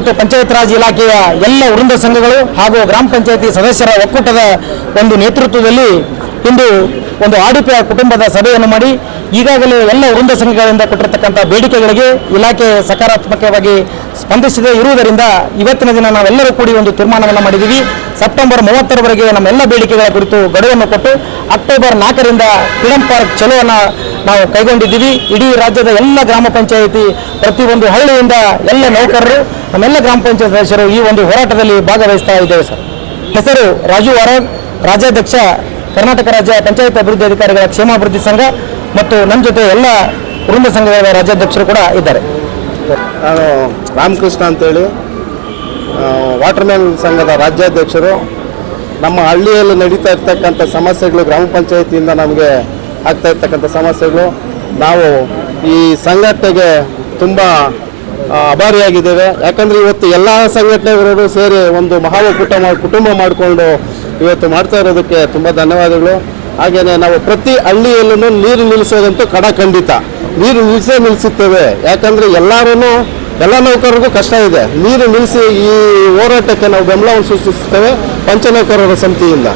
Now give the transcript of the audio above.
ಮತ್ತು ಪಂಚಾಯತ್ ರಾಜ್ ಇಲಾಖೆಯ ಎಲ್ಲ ವೃಂದ ಸಂಘಗಳು ಹಾಗೂ ಗ್ರಾಮ ಪಂಚಾಯತಿ ಸದಸ್ಯರ ಒಕ್ಕೂಟದ ಒಂದು ನೇತೃತ್ವದಲ್ಲಿ ಇಂದು ಒಂದು ಆಡಿಪ ಕುಟುಂಬದ ಸಭೆಯನ್ನು ಮಾಡಿ ಈಗಾಗಲೇ ಎಲ್ಲ ವೃಂದ ಸಂಘಗಳಿಂದ ಕೊಟ್ಟಿರತಕ್ಕಂಥ ಬೇಡಿಕೆಗಳಿಗೆ ಇಲಾಖೆ ಸಕಾರಾತ್ಮಕವಾಗಿ ಸ್ಪಂದಿಸದೇ ಇರುವುದರಿಂದ ಇವತ್ತಿನ ದಿನ ನಾವೆಲ್ಲರೂ ಕೂಡಿ ಒಂದು ತೀರ್ಮಾನವನ್ನು ಮಾಡಿದ್ದೀವಿ. ಸೆಪ್ಟೆಂಬರ್ ಮೂವತ್ತರವರೆಗೆ ನಮ್ಮೆಲ್ಲ ಬೇಡಿಕೆಗಳ ಕುರಿತು ಗಡುವನ್ನು ಕೊಟ್ಟು ಅಕ್ಟೋಬರ್ ನಾಲ್ಕರಿಂದ ಫ್ರೀಡಂ ಪಾರ್ಕ್ ಚಲೋವನ್ನು ನಾವು ಕೈಗೊಂಡಿದ್ದೀವಿ. ಇಡೀ ರಾಜ್ಯದ ಎಲ್ಲ ಗ್ರಾಮ ಪಂಚಾಯಿತಿ, ಪ್ರತಿಯೊಂದು ಹಳ್ಳಿಯಿಂದ ಎಲ್ಲ ನೌಕರರು, ನಮ್ಮೆಲ್ಲ ಗ್ರಾಮ ಪಂಚಾಯತ್ ಸದಸ್ಯರು ಈ ಒಂದು ಹೋರಾಟದಲ್ಲಿ ಭಾಗವಹಿಸ್ತಾ ಇದ್ದೇವೆ ಸರ್. ಹೆಸರು ರಾಜು ವರ, ರಾಜ್ಯಾಧ್ಯಕ್ಷ, ಕರ್ನಾಟಕ ರಾಜ್ಯ ಪಂಚಾಯತ್ ಅಭಿವೃದ್ಧಿ ಅಧಿಕಾರಿಗಳ ಕ್ಷೇಮಾಭಿವೃದ್ಧಿ ಸಂಘ ಮತ್ತು ನಮ್ಮ ಜೊತೆ ಎಲ್ಲ ಕುಟುಂಬ ಸಂಘದ ರಾಜ್ಯಾಧ್ಯಕ್ಷರು ಕೂಡ ಇದ್ದಾರೆ. ನಾನು ರಾಮಕೃಷ್ಣ ಅಂತೇಳಿ. ವಾಟರ್ಮ್ಯಾನ್ ಸಂಘದ ರಾಜ್ಯಾಧ್ಯಕ್ಷರು. ನಮ್ಮ ಹಳ್ಳಿಯಲ್ಲಿ ನಡೀತಾ ಇರ್ತಕ್ಕಂಥ ಸಮಸ್ಯೆಗಳು ಗ್ರಾಮ ಪಂಚಾಯತಿಯಿಂದ ನಮಗೆ ಆಗ್ತಾ ಇರ್ತಕ್ಕಂಥ ಸಮಸ್ಯೆಗಳು. ನಾವು ಈ ಸಂಘಟನೆಗೆ ತುಂಬ ಅಭಾರಿಯಾಗಿದ್ದೇವೆ. ಯಾಕಂದರೆ ಇವತ್ತು ಎಲ್ಲ ಸಂಘಟನೆಗಳು ಸೇರಿ ಒಂದು ಮಹಾ ಕುಟುಂಬ ಕುಟುಂಬ ಮಾಡಿಕೊಂಡು ಇವತ್ತು ಮಾಡ್ತಾ ಇರೋದಕ್ಕೆ ತುಂಬ ಧನ್ಯವಾದಗಳು. ಹಾಗೆಯೇ ನಾವು ಪ್ರತಿ ಹಳ್ಳಿಯಲ್ಲೂ ನೀರು ನಿಲ್ಲಿಸೋದಂತೂ ಕಡ ಖಂಡಿತ. ನೀರು ನಿಲ್ಲಿಸೇ ನಿಲ್ಲಿಸುತ್ತೇವೆ ಯಾಕಂದರೆ ಎಲ್ಲರೂ ಎಲ್ಲ ನೌಕರರಿಗೂ ಕಷ್ಟ ಇದೆ. ನೀರು ನಿಲ್ಲಿಸಿ ಈ ಹೋರಾಟಕ್ಕೆ ನಾವು ಬೆಂಬಲವನ್ನು ಸೂಚಿಸುತ್ತೇವೆ ಪಂಚನೌಕರರ ಸಮಿತಿಯಿಂದ.